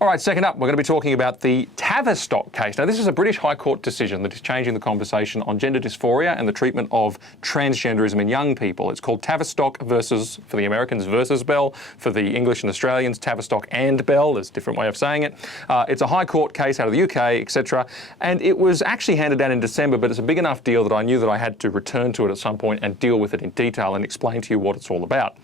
All right, second up, we're going to be talking about the Tavistock case. Now, this is a British High Court decision that is changing the conversation on gender dysphoria and the treatment of transgenderism in young people. It's called Tavistock versus, for the Americans, versus Bell. For the English and Australians, Tavistock and Bell. There's a different way of saying it. It's a High Court case out of the UK, etc. And it was actually handed down in December, but it's a big enough deal that I knew that I had to return to it at some point and deal with it in detail and explain to you what it's all about.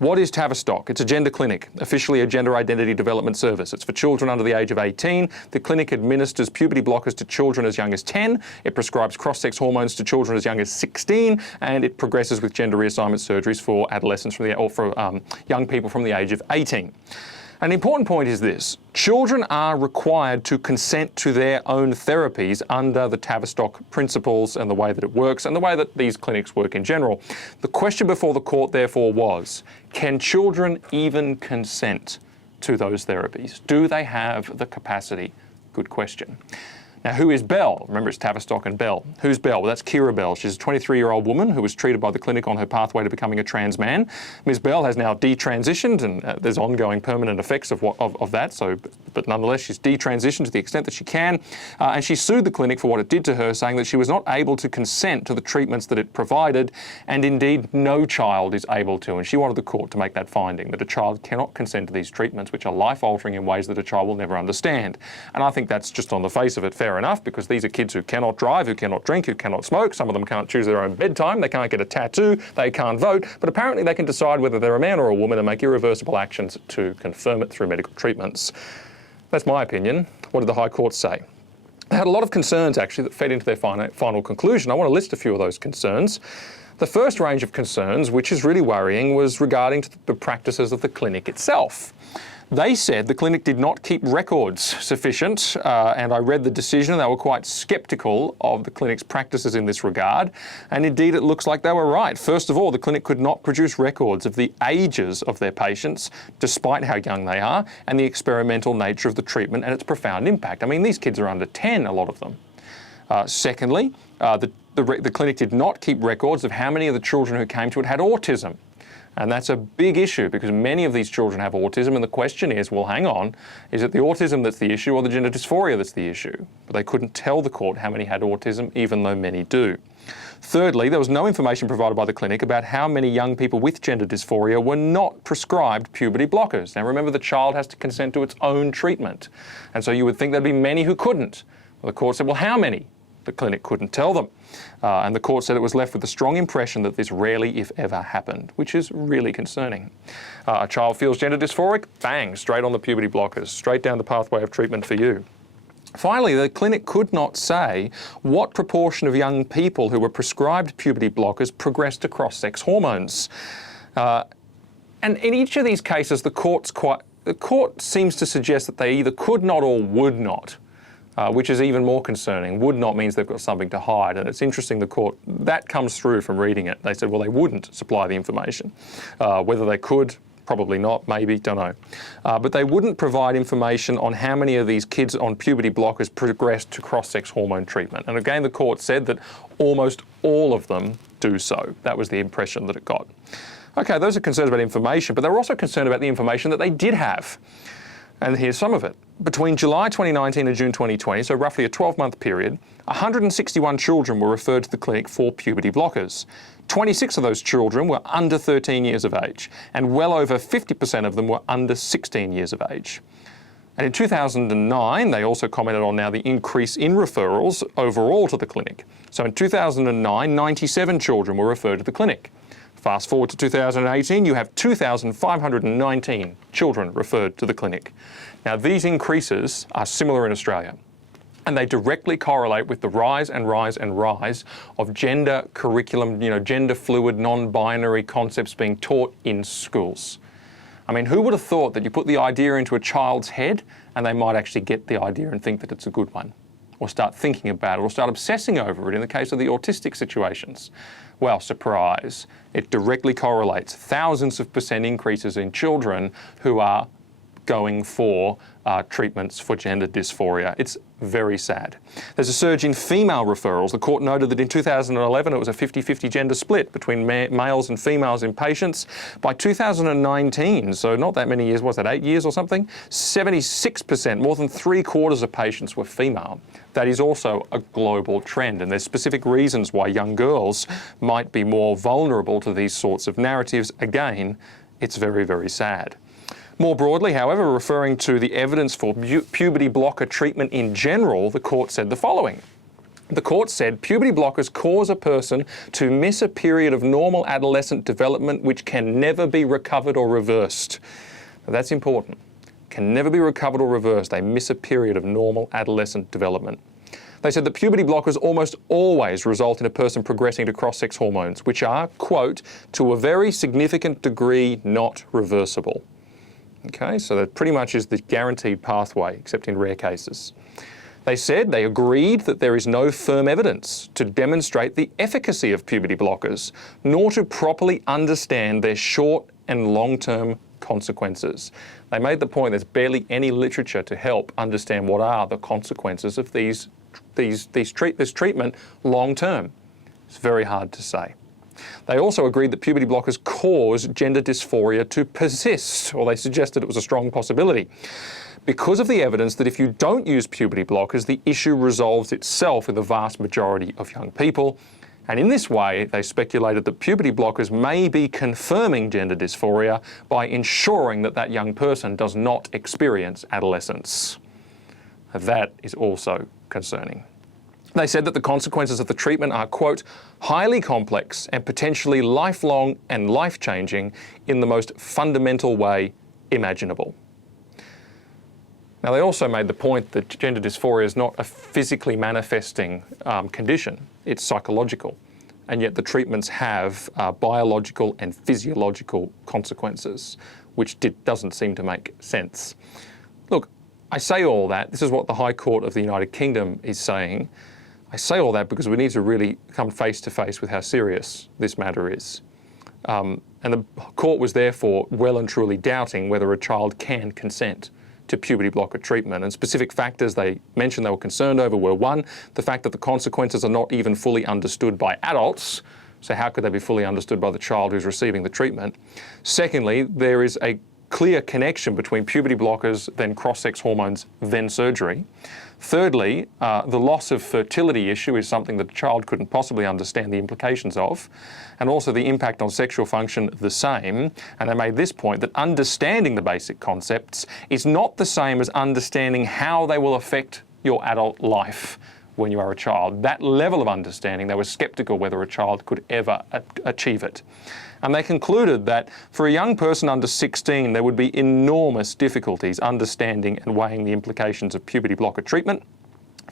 What is Tavistock? It's a gender clinic, officially a gender identity development service. It's for children under the age of 18. The clinic administers puberty blockers to children as young as 10. It prescribes cross-sex hormones to children as young as 16, and it progresses with gender reassignment surgeries for adolescents for young people from the age of 18. An important point is this: children are required to consent to their own therapies under the Tavistock principles and the way that it works and the way that these clinics work in general. The question before the court, therefore, was, can children even consent to those therapies? Do they have the capacity? Good question. Now, who is Bell? Remember, it's Tavistock and Bell. Who's Bell? Well, that's Kira Bell. She's a 23-year-old woman who was treated by the clinic on her pathway to becoming a trans man. Ms. Bell has now detransitioned, and there's ongoing permanent effects of that. But nonetheless, she's detransitioned to the extent that she can, and she sued the clinic for what it did to her, saying that she was not able to consent to the treatments that it provided, and indeed, no child is able to. And she wanted the court to make that finding, that a child cannot consent to these treatments, which are life-altering in ways that a child will never understand. And I think that's just on the face of it fair enough, because these are kids who cannot drive, who cannot drink, who cannot smoke. Some of them can't choose their own bedtime, they can't get a tattoo, they can't vote, but apparently they can decide whether they're a man or a woman and make irreversible actions to confirm it through medical treatments. That's my opinion. What did the High Court say? They had a lot of concerns, actually, that fed into their final conclusion. I want to list a few of those concerns. The first range of concerns, which is really worrying, was regarding to the practices of the clinic itself. They said the clinic did not keep records sufficient, and I read the decision and they were quite sceptical of the clinic's practices in this regard, and indeed it looks like they were right. First of all, the clinic could not produce records of the ages of their patients, despite how young they are, and the experimental nature of the treatment and its profound impact. I mean, these kids are under 10, a lot of them. Secondly, the clinic did not keep records of how many of the children who came to it had autism. And that's a big issue because many of these children have autism, and the question is, well, hang on, is it the autism that's the issue or the gender dysphoria that's the issue? But they couldn't tell the court how many had autism, even though many do. Thirdly, there was no information provided by the clinic about how many young people with gender dysphoria were not prescribed puberty blockers. Now remember, the child has to consent to its own treatment. And so you would think there'd be many who couldn't. Well, the court said, well, how many? The clinic couldn't tell them. And the court said it was left with a strong impression that this rarely, if ever, happened, which is really concerning. A child feels gender dysphoric, bang, straight on the puberty blockers, straight down the pathway of treatment for you. Finally, the clinic could not say what proportion of young people who were prescribed puberty blockers progressed to cross-sex hormones. And in each of these cases, the court seems to suggest that they either could not or would not. Which is even more concerning. Would not means they've got something to hide. And it's interesting, the court, that comes through from reading it. They said, well, they wouldn't supply the information. Whether they could, probably not, maybe, don't know. But they wouldn't provide information on how many of these kids on puberty blockers progressed to cross-sex hormone treatment. And again, the court said that almost all of them do so. That was the impression that it got. Okay, those are concerns about information, but they were also concerned about the information that they did have. And here's some of it. Between July 2019 and June 2020, so roughly a 12-month period, 161 children were referred to the clinic for puberty blockers. 26 of those children were under 13 years of age, and well over 50% of them were under 16 years of age. And in 2009, they also commented on now the increase in referrals overall to the clinic. So in 2009, 97 children were referred to the clinic. Fast forward to 2018, you have 2,519 children referred to the clinic. Now, these increases are similar in Australia, and they directly correlate with the rise and rise and rise of gender curriculum, gender fluid, non-binary concepts being taught in schools. I mean, who would have thought that you put the idea into a child's head and they might actually get the idea and think that it's a good one, or start thinking about it, or start obsessing over it in the case of the autistic situations? Well, surprise, it directly correlates. Thousands of % increases in children who are going for treatments for gender dysphoria. It's very sad. There's a surge in female referrals. The court noted that in 2011 it was a 50-50 gender split between males and females in patients. By 2019, so not that many years, was that 8 years or something? 76%, more than 3/4 of patients were female. That is also a global trend, and there's specific reasons why young girls might be more vulnerable to these sorts of narratives. Again, it's very, very sad. More broadly, however, referring to the evidence for puberty blocker treatment in general, the court said the following. The court said puberty blockers cause a person to miss a period of normal adolescent development which can never be recovered or reversed. Now, that's important. Can never be recovered or reversed. They miss a period of normal adolescent development. They said that puberty blockers almost always result in a person progressing to cross-sex hormones, which are, quote, to a very significant degree not reversible. Okay, so that pretty much is the guaranteed pathway, except in rare cases. They said they agreed that there is no firm evidence to demonstrate the efficacy of puberty blockers, nor to properly understand their short and long-term consequences. They made the point there's barely any literature to help understand what are the consequences of this treatment long-term. It's very hard to say. They also agreed that puberty blockers cause gender dysphoria to persist, or they suggested it was a strong possibility, because of the evidence that if you don't use puberty blockers, the issue resolves itself in the vast majority of young people. And in this way, they speculated that puberty blockers may be confirming gender dysphoria by ensuring that that young person does not experience adolescence. That is also concerning. They said that the consequences of the treatment are, quote, highly complex and potentially lifelong and life-changing in the most fundamental way imaginable. Now, they also made the point that gender dysphoria is not a physically manifesting condition, it's psychological, and yet the treatments have biological and physiological consequences, which doesn't seem to make sense. Look, I say all that, this is what the High Court of the United Kingdom is saying. I say all that because we need to really come face to face with how serious this matter is. And the court was therefore well and truly doubting whether a child can consent to puberty blocker treatment. And specific factors they mentioned they were concerned over were, one, the fact that the consequences are not even fully understood by adults. So how could they be fully understood by the child who's receiving the treatment? Secondly, there is a clear connection between puberty blockers, then cross-sex hormones, then surgery. Thirdly, the loss of fertility issue is something that a child couldn't possibly understand the implications of, and also the impact on sexual function the same. And they made this point that understanding the basic concepts is not the same as understanding how they will affect your adult life when you are a child. That level of understanding, they were sceptical whether a child could ever achieve it. And they concluded that for a young person under 16, there would be enormous difficulties understanding and weighing the implications of puberty blocker treatment.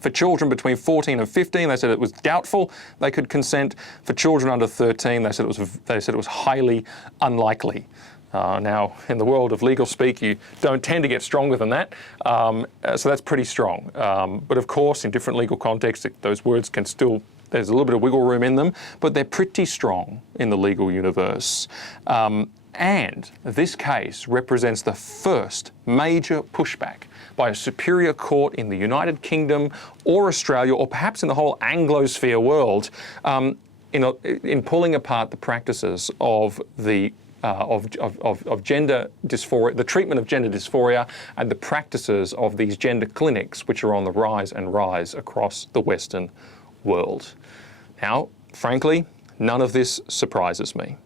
For children between 14 and 15, they said it was doubtful they could consent. For children under 13, they said it was highly unlikely. Now, in the world of legal speak, you don't tend to get stronger than that, so that's pretty strong. But of course, in different legal contexts, those words can still, there's a little bit of wiggle room in them, but they're pretty strong in the legal universe. And this case represents the first major pushback by a superior court in the United Kingdom or Australia, or perhaps in the whole Anglosphere world, in pulling apart the practices of the of gender dysphoria, the treatment of gender dysphoria, and the practices of these gender clinics, which are on the rise and rise across the Western world. Now, frankly, none of this surprises me.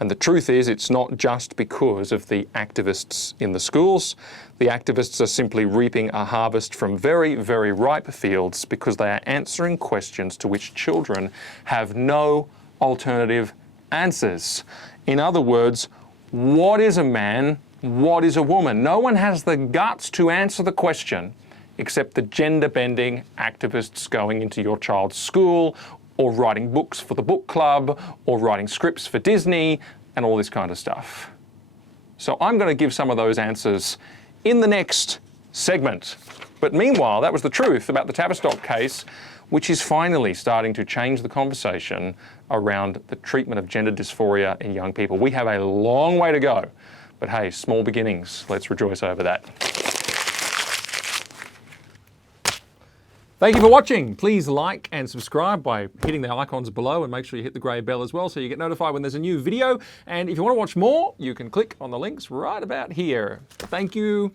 And the truth is, it's not just because of the activists in the schools. The activists are simply reaping a harvest from very, very ripe fields because they are answering questions to which children have no alternative answers. In other words, what is a man? What is a woman? No one has the guts to answer the question except the gender-bending activists going into your child's school, or writing books for the book club, or writing scripts for Disney, and all this kind of stuff. So I'm going to give some of those answers in the next segment. But meanwhile, that was the truth about the Tavistock case, which is finally starting to change the conversation around the treatment of gender dysphoria in young people. We have a long way to go But hey, small beginnings. Let's rejoice over that. Thank you for watching. Please like and subscribe by hitting the icons below, and make sure you hit the grey bell as well so you get notified when there's a new video. And if you want to watch more, you can click on the links right about here. Thank you.